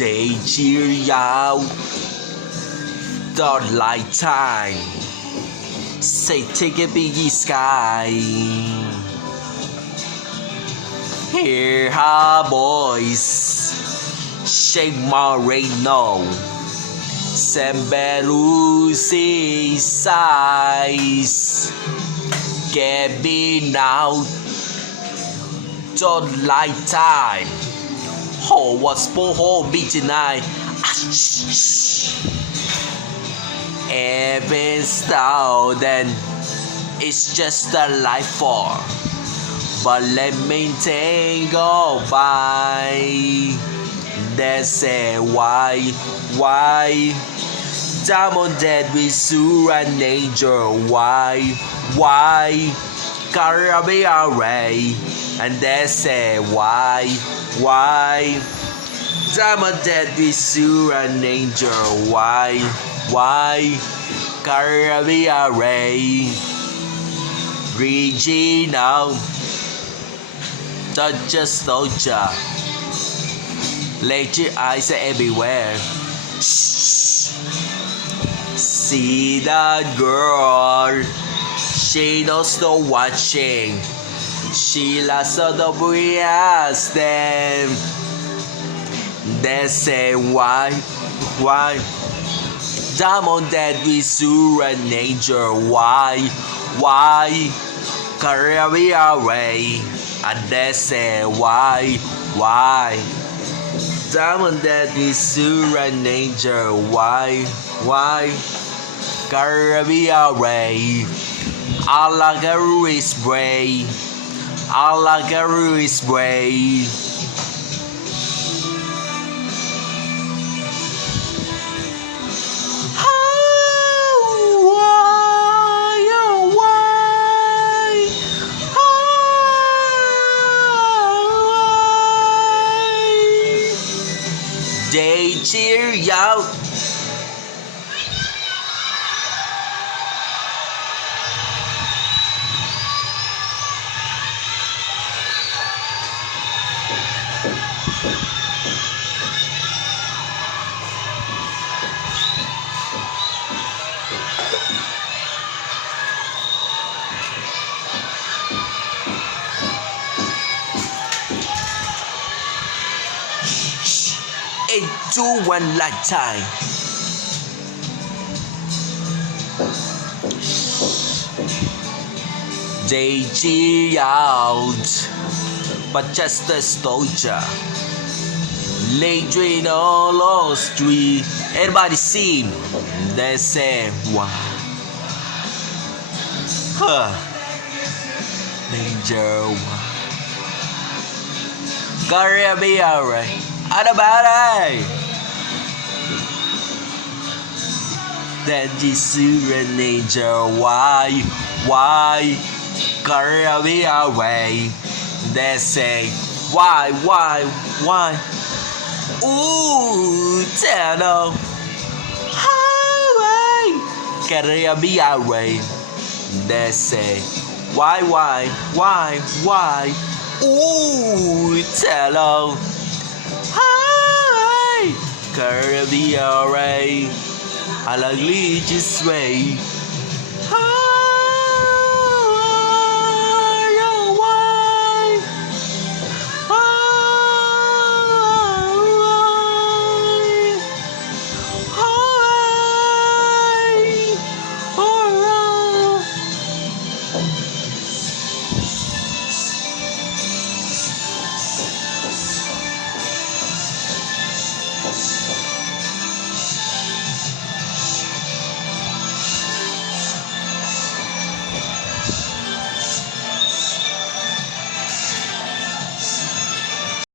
They cheer you out, don't like time. Say take a biggie sky. Hear her boys, shake my no. Sembelusi size, getting out, don't like time. Oh, what's for whole beat tonight? Even style, then it's just a life for. But let me go by. They say why? Diamond dead with Sura and Angel. Why? Caribbean Ray. And they say why? Diamond dead with Sura and Angel. Why? Caribbean Ray. Regina. Not just soldier. Let your eyes everywhere. See that girl. She knows no watching. She loves all the boys them. They say why? Diamond dead with Sura and Angel. Why? Caribbean Ray. And they say why? Diamond dead with Sura and Angel. Why? Caribbean Ray. All I got is spray. They cheer you out. Into one lifetime. They cheer out, but just a soldier. Lay drain all on street. Everybody see him. They say why? Danger. Caribbean Ray. Ano ba rin? That is Sura and Angel. Why? Caribbean Ray. They say why? Ooh, tell them. Highway. Caribbean Ray. They say why? Ooh, tell them. Hi, Caribbean Ray. I like this way.